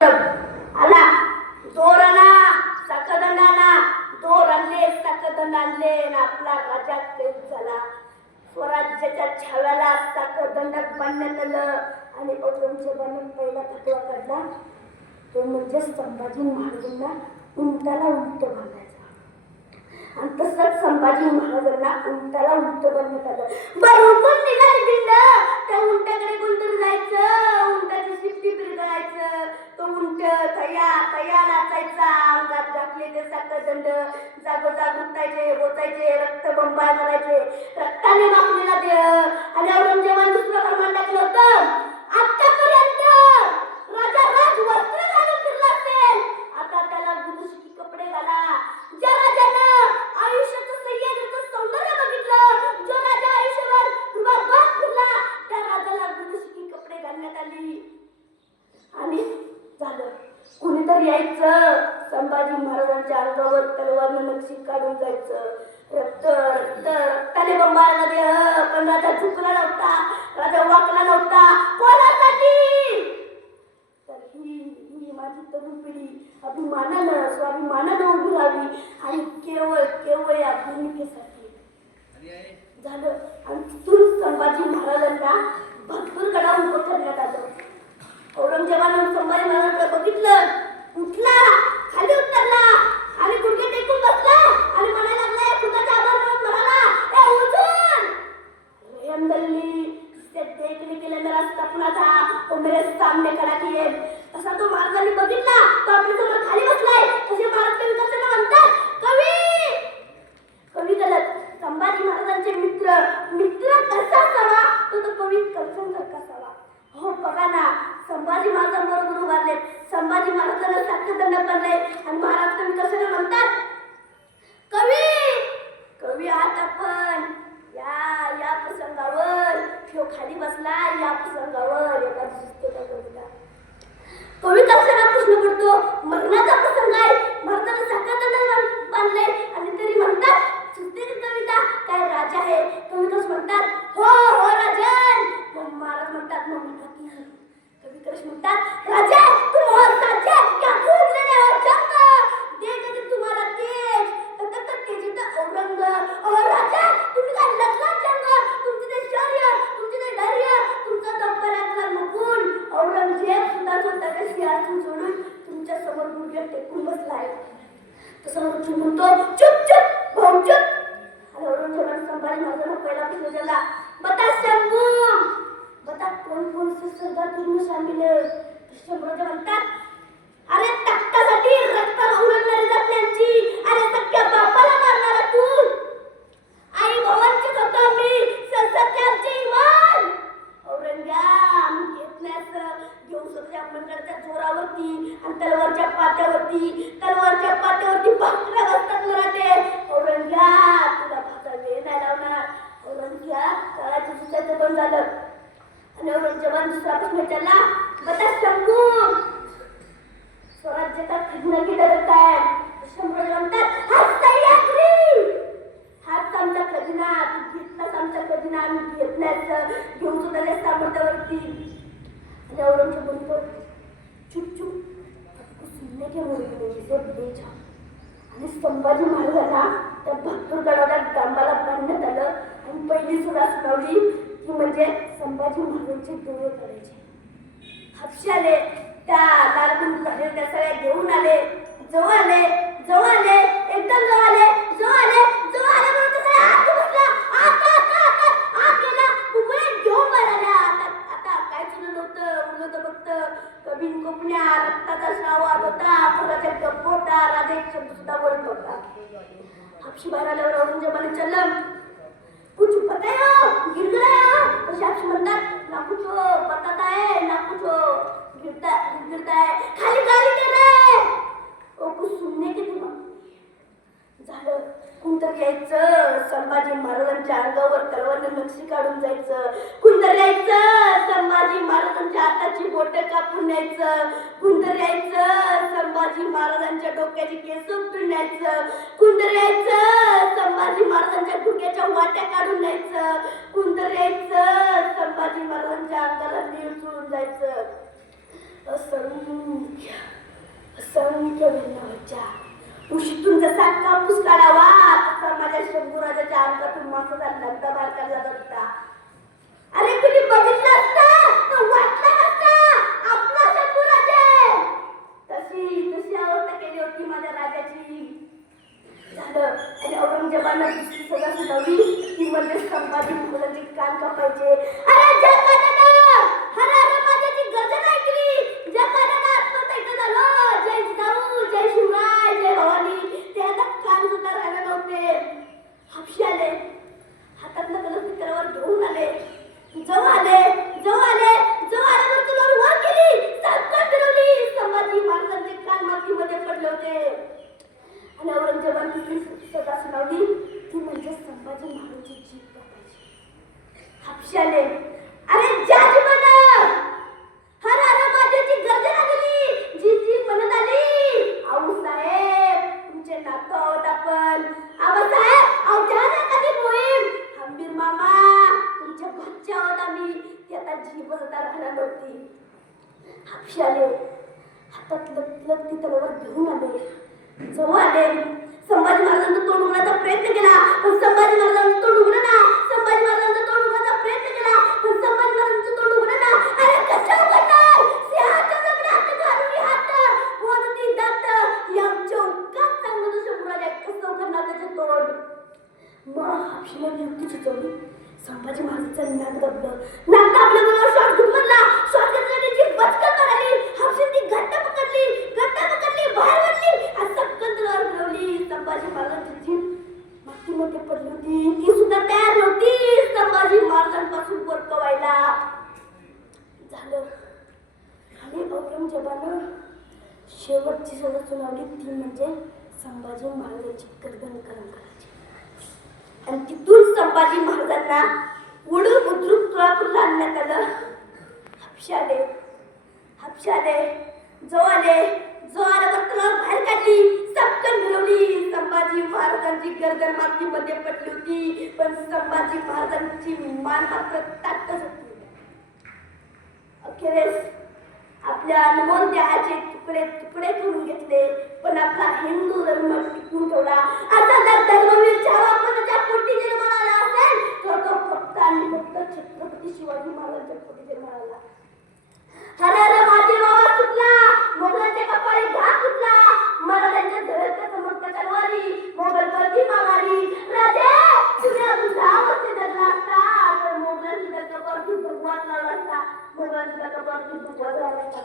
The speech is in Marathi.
आला दोराना सकदंडाना दोर आणले सकदंड आणले आपला राजा कैद झाला. स्वराज्याच्या छाव्याला सकदंडात बांधण्यात आलं आणि औरंगजेबाने पहिला फतवा काढला तो म्हणजे संभाजी महाराजांना उंटाला उलट बांधायचा. आणि तसंच संभाजी महाराजांना उंटाला उलट बांधण्यात आलं. बरोबर निघाली दिंड त्या उंटाकडे कोणतरी जायचं, उंटाची शिट्टी पिरगायचं, तो उंट तया तया नाचायचा, अंगात घातलेले सकदंड जागोजाग उठायचे, बोचायचे, रक्त बंबाळ करायचे, रक्ताने माखलेला देह. आणि औरंगजेबाने दुसरं फरमान टाकलं होतं, आतापर्यंत राजा राज वस्त्र घालून फिरला असेल, आता त्याला गुदुष्की कपडे घाला. ज्या राजानं आयुष्याचं सह्याद्रीचं सौंदर्य बघितलं, जो राजा आयुष्यभर रुबाबात फिरला, त्या राजाला गुदुष्की कपडे घालण्यात आली. आणि झालं कुणीतरी यायचं, संभाजी महाराजांच्या अंगावर तलवारनं नक्षी काढून जायचं. रक्त रक्त रक्ताने बंबाळला देह, पण राजा झुकला नव्हता, राजा वाकला नव्हता. कोणासाठी? तर ही माझी तरुण पिढी अभिमानानं स्वाभिमानानं उभी राहावी आणि केवळ केवळ या भूमिकेसाठी झालं. आणि तिथून संभाजी महाराजांना भरपूर गडावर उभं करण्यात आलं. औरंगजेबानं संभाजी महाराजांना बघितलं, उठला, खाली उतरला आणि गुडघे टेकून बसला आणि म्हणायला लागला, या खुदाचा आभार मानून म्हणाला, ए हुजूर, रेहमदल्ली से देखने के लिए मेरा सपना था वो मेरे सामने खड़ा किए. असा तो महाराजांनी बघितला, तो आपल्या समोर खाली बसलाय. तसे महाराज कवी कसं म्हणतात, कवी कवी गलत. संभाजी महाराजांचे मित्र कसा असावा, तो कवी कर्जनसारखा असावा. हो बघा ना, संभाजी महाराजांबरोबर उभारले, संभाजी महाराजांना सकदंड बांधले आणि महाराज कवी कशाला म्हणतात, कवी आहात आपण. या प्रसंगावर तो खाली बसला, या प्रसंगावर एका शिस्तीचा कविता. कवी कशाला प्रश्न पडतो, मरणाचा प्रसंग आहे, महाराजांना सकदंड बांधले आणि तरी म्हणतात शिस्तीची कविता. काय राजा आहे, कवी कसं म्हणतात, हो हो राजन. मग महाराज म्हणतात, मग म्हणा की. कवी कसं म्हणतात, राजा तुम और राजा क्या खूब लेने और जंग दे दे तुम्हाला तेज तक तेज तर औरंग. और राजा तुम्ही काय लढला जंग, तुमचे ते शौर्य, तुमचे ते धैर्य, तुमचा दंपऱ्यातला मुकुट. औरंगजेब सुद्धा स्वतःच्या सिंहासन सोडून तुमच्या समोर गुडघे टेकून बसलाय. तसं म्हणतो, चुप चुप भाऊ चुप. आणि औरंगजेबाने संभाजी महाराजांना पहिला प्रश्न विचारला, बता शंभू, बता कोण कोण से सरदार तुम्ही शामिल है. शंभूराजे म्हणतात, अरे तख्तासाठी रक्तात उलटणारी जातल्यांची, अरे सख्या बापाला मारणारा तू, आई भावांचे होता मी, संसदचे इमान. औरंग्या आम्ही घेत नाही असं, घेऊन स्वतःच्या मंडळाच्या जोरावरती आणि तलवारच्या पात्यावरती भाकऱ्या बसतात मराठे. औरंग्या तुला भाचा वेळ नाही लावणार. औरंग्या काळाच्या सुद्धाचं बंद झालं. आणि औरंगजेबाने दुसरा प्रश्न विचारला, बता शंभू, स्वराज्याचा खजिना किती आहे. शंभूराजे म्हणतात, हा सह्याद्री, हाच आमचा खजिना, तू घेतलास आमचा खजिना, आम्ही घेतल्याचं, घेऊन सुद्धा त्या सामर्थ्यावरती. आणि औरंगजेब म्हणतो, चुप चुप सुनने के मुझे बेजा. आणि संभाजी महाराजांना त्या भरपूर गडाला डांबाला बांधण्यात आलं आणि पहिली सुद्धा सुनावली की म्हणजे संभाजी महाराजांचे डोळे काढायचे. हापशे आले, त्या लालबंद झालेल्या त्या सगळ्या घेऊन आले, जवळ आले, एकदम जवळ आले म्हणून ते सगळे हात बसला, आत गेला, उभे घेऊन बाहेर आल्या. आता काय सुद्धा नव्हतं, उरलं तर फक्त कबीन कोपण्या, रक्ताचा श्रावात होता, फुलाचा गप्प होता, राजा एक शब्द सुद्धा बोलत होता. हापशी बाहेर आल्यावर औरंगजेबाने विचारलं, कुछ बतायो, गिर गया. तो हापशी म्हणतात, ना कुछ बताता है, ना कुछ गिरता है, खाली गाली दे रहे ओ कुछ सुनने के दिमाग. झालं कोणतरी यायचं, संभाजी महाराजांच्या अंगावर तलवारनं नक्षी काढून जायचं. कोणतरी यायचं, संभाजी महाराजांच्या हाताची बोटं कापून न्यायचं. कोणतरी यायचं, संभाजी महाराजांच्या डोक्याची केस उपटून न्यायचं. कोणतरी यायचं, संभाजी महाराजांच्या गुडघ्याच्या वाट्या काढून न्यायचं. कोणतरी यायचं, संभाजी महाराजांच्या अंगाला नीळ चोळून जायचं. असंख्य असंख्य वेदना व्हायच्या. उशीतून जसा कापूस काढावा तसा माझ्या शंभूराजाच्या अंगातून मासाचा लगदा बाहेर काढला जात होता. अरे कुणी बघितलं असतं तर वाटलं नसतं आपला शंभूराज आहे. तशी अवस्था केली होती माझ्या राजाची. झालं आणि औरंगजेबानं दुसरी सजा सुनावली ती म्हणजे संभाजी महाराजांची कान कापायचे. अरे जगानं हरारे माझ्याची गर्जन ऐकली. जगानं आत्महत्या झालं. जय जिजाऊ, जय शिवराय, जय भवानी. ते आता कान सुद्धा राहिलं नव्हते. हापशी आले, हातातलं कलम पितळावर घेऊन आले. जवळ आले वर तुला वर केली. संकट फिरवली. संभाजी महाराजांचे कान मातीमध्ये पडले होते. आणि औरंगजेबाने दुसरी सजा सुनावली ती म्हणजे संभाजी महाराजांची जीभ कापायची. हापशी आले. अरे जाजी म्हणा हर माझ्याची गर्जना दिली. जी म्हणत आली आऊसाहेब तुमचे नातं आहोत आपण. आबासाहेब अहो द्या ना कधी मोहीम. हंबीर मामा तुमचे बच्चे आहोत आम्ही. ती आता जीभ आता राहणार नव्हती. हापशी आले, हातात लगती तलवार घेऊन आले. जवळ आले. संभाजी महाराजांचं तोंड उघडण्याचा प्रयत्न केला पण संभाजी महाराजांचं तोंड उघडना. संभाजी महाराजांचं तोंड उघडण्याचा प्रयत्न केला पण संभाजी महाराजांचं तोंड उघडना. अरे कसं उघडणार? सिंहाच्या दगडात घालून हात वरती दात यांच्या उकात सांगत शंभूराजा कसं उघडणार त्याचं तोंड. मग हापशीने युक्ती सुचवली. संभाजी महाराजांचं नाक दाबलं. नाक दाबल्यामुळे श्वास गुदमरला. श्वास घेतल्याने जी बचकन मारली. हापशीने ती घट्ट पकडली बाहेर वळली. असं कंदरावर फिरवली. संभाजी महाराजांची जीभ मातीमध्ये पडली होती. ती सुद्धा तयार नव्हती संभाजी महाराजांपासून परकवायला. झालं आणि औरंगजेबानं शेवटची सजा सुनावली ती म्हणजे संभाजी महाराजांची गर्दन कलम करायची. आणि तिथून संभाजी महाराजांना वडून उतरून तुळापूरला आणण्यात आलं. हापशी आले. जो आल्यावर तुला बाहेर काढली. सपकन फिरवली. संभाजी महाराजांची गर्दन मातीमध्ये पडली होती पण संभाजी महाराजांची मान मात्र ताटच होती. अखेरेस आपल्या अनमोल देहाचे तुकडे करून घेतले पण आपला हिंदू धर्म टिकवून ठेवला. असा जर धर्मवीर छावापणाच्या पोटी जन्माला आला असेल तर तो फक्त आणि फक्त छत्रपती शिवाजी महाराजांच्या पोटी जन्माला आला. हर माझे बाबा सुटला. मोगलांच्या कपाळी घात सुटला. मराठ्यांच्या धडकच्या समोर तलवारी. मोगल परती माघारी. राजे तुम्ही अजून 10 वर्षे जगला असता तर मोगलांची कपाळी भगवान लावला असता. मोगलांची कपाळी भगवान लावला असता.